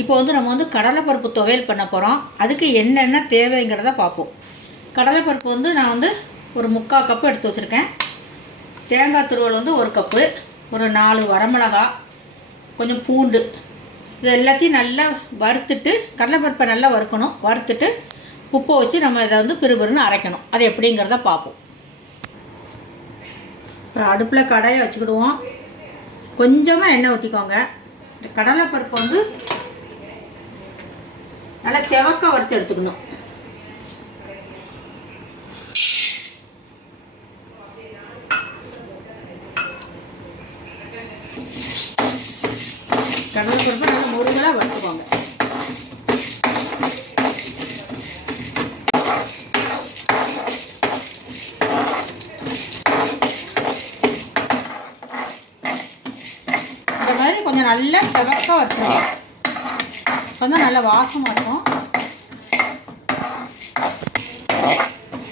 இப்போ வந்து நம்ம வந்து கடலைப்பருப்பு துவையல் பண்ண போகிறோம். அதுக்கு என்னென்ன தேவைங்கிறத பார்ப்போம். கடலைப்பருப்பு வந்து நான் வந்து ஒரு 3/4 கப்பு எடுத்து வச்சுருக்கேன். தேங்காய் துருவல் வந்து 1 கப்பு, ஒரு 4 வரமிளகா, கொஞ்சம் பூண்டு, இது எல்லாத்தையும் நல்லா வறுத்துட்டு, கடலைப்பருப்பை நல்லா வறுக்கணும். வறுத்துட்டு உப்பை வச்சு நம்ம இதை வந்து பிறுபிறுன்னு அரைக்கணும். அது எப்படிங்கிறத பார்ப்போம். அப்புறம் அடுப்பில் கடாயை வச்சுக்கிடுவோம். கொஞ்சமாக எண்ணெய் ஊற்றிக்கோங்க. கடலைப்பருப்பை வந்து நல்லா செவக்க வறுத்து எடுத்துக்கணும். கடலைப்பருப்பை நல்லா முருகலாக வறுத்துக்கோங்க. இந்த மாதிரி கொஞ்சம் நல்லா செவக்க வறுத்துக்கோங்க. கொஞ்சம் நல்லா வாசமாக இருக்கும்.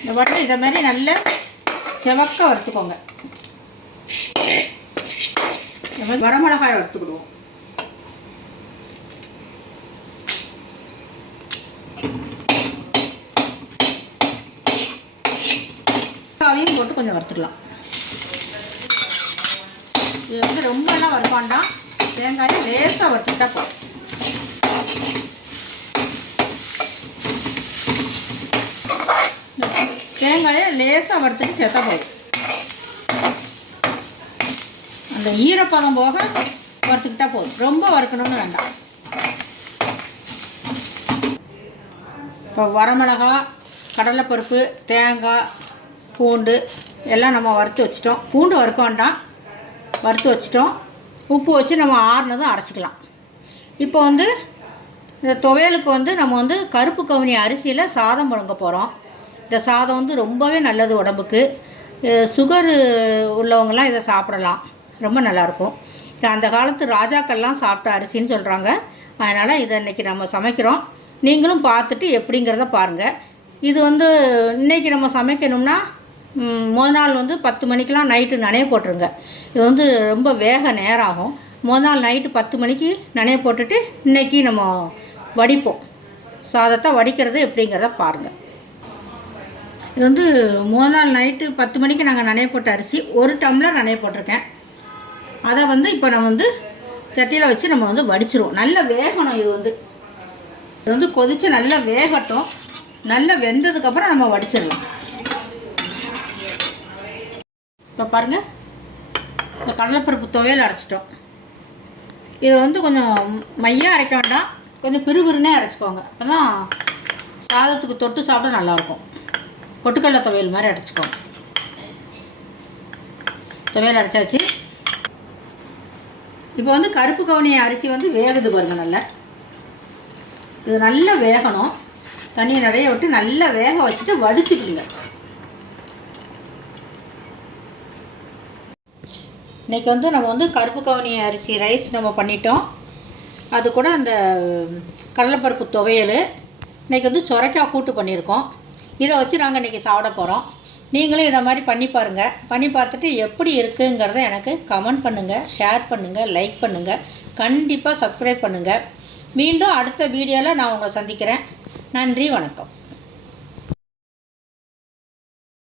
இந்த வட்டை இதை மாதிரி நல்லா செவக்க வறுத்துக்கோங்க. இந்த மாதிரி வரமிளகாய் வறுத்துக்கிடுவோம். காவையும் போட்டு கொஞ்சம் வறுத்துக்கலாம். இது வந்து ரொம்பலாம் வறுப்பாண்டாம். தேங்காயை லேசாக வறுத்துக்கிட்டா போதும். தேங்காயை லேசாக வறுத்துட்டு சேர்த்தா போதும். அந்த ஈரப்பதம் போக வறுத்துக்கிட்டா போதும். ரொம்ப வறுக்கணும்னு வேண்டாம். இப்போ வரமிளகா, கடலைப்பருப்பு, தேங்காய், பூண்டு எல்லாம் நம்ம வறுத்து வச்சிட்டோம். பூண்டு வறுக்க வேண்டாம், வறுத்து வச்சிட்டோம். உப்பு வச்சு நம்ம ஆறுனதும் அரைச்சிக்கலாம். இப்போ வந்து இந்த துவையலுக்கு வந்து நம்ம வந்து கருப்பு கவுனி அரிசியில் சாதம் முழங்க போகிறோம். இந்த சாதம் வந்து ரொம்பவே நல்லது உடம்புக்கு. சுகரு உள்ளவங்களாம் இதை சாப்பிடலாம், ரொம்ப நல்லாயிருக்கும். இது அந்த காலத்து ராஜாக்கள்லாம் சாப்பிட்ட அரிசின்னு சொல்கிறாங்க. அதனால் இதை இன்றைக்கி நம்ம சமைக்கிறோம். நீங்களும் பார்த்துட்டு எப்படிங்கிறத பாருங்கள். இது வந்து இன்றைக்கி நம்ம சமைக்கணும்னா முதல் நாள் வந்து 10 மணிக்கெலாம் நைட்டு நனைய போட்டுருங்க. இது வந்து ரொம்ப வேக நேரம் ஆகும். முதல் நாள் நைட்டு 10 மணிக்கு நனைய போட்டுட்டு இன்றைக்கி நம்ம வடிப்போம். சாதத்தை வடிக்கிறது எப்படிங்கிறத பாருங்கள். இது வந்து முதல் நாள் நைட்டு 10 மணிக்கு நாங்கள் நனைய போட்ட அரிசி 1 டம்ளர் நனைய போட்டிருக்கேன். அதை வந்து இப்போ நம்ம வந்து சட்டியில் வச்சு நம்ம வந்து வடிச்சிருவோம். நல்லா வேகணும். இது வந்து கொதித்து நல்லா வேகட்டும். நல்லா வெந்ததுக்கப்புறம் நம்ம வடிச்சிடலாம். இப்போ பாருங்கள், இந்த கடலைப்பருப்பு துவையல் அரைச்சிட்டோம். இதை வந்து கொஞ்சம் மையாக அரைக்க வேண்டாம், கொஞ்சம் பிறுபிறுனே அரைச்சிக்கோங்க. அப்போ தான் சாதத்துக்கு தொட்டு சாப்பிட நல்லாயிருக்கும். பொட்டுக்கடலை துவையல் மாதிரி அரைச்சிக்கோங்க. துவையல் அரைச்சாச்சு. இப்போ வந்து கருப்பு கவுனி அரிசி வந்து வேகுது பாருங்கள். நல்லா இது நல்லா வேகணும். தண்ணியை நிறைய விட்டு நல்லா வேக வச்சுட்டு வடிச்சுக்கிடுங்க. இன்றைக்கி வந்து நம்ம வந்து கருப்பு கவுனி அரிசி ரைஸ் நம்ம பண்ணிட்டோம். அது கூட அந்த கடலைப்பருப்பு துவையல், இன்றைக்கி வந்து சுரைக்காய் கூட்டு பண்ணியிருக்கோம். இதை வச்சு நாங்கள் இன்றைக்கி சாப்பிட போகிறோம். நீங்களும் இதை மாதிரி பண்ணி பாருங்கள். பண்ணி பார்த்துட்டு எப்படி இருக்குங்கிறத எனக்கு கமெண்ட் பண்ணுங்கள், ஷேர் பண்ணுங்கள், லைக் பண்ணுங்கள், கண்டிப்பாக சப்ஸ்கிரைப் பண்ணுங்கள். மீண்டும் அடுத்த வீடியோவில் நான் உங்களை சந்திக்கிறேன். நன்றி, வணக்கம்.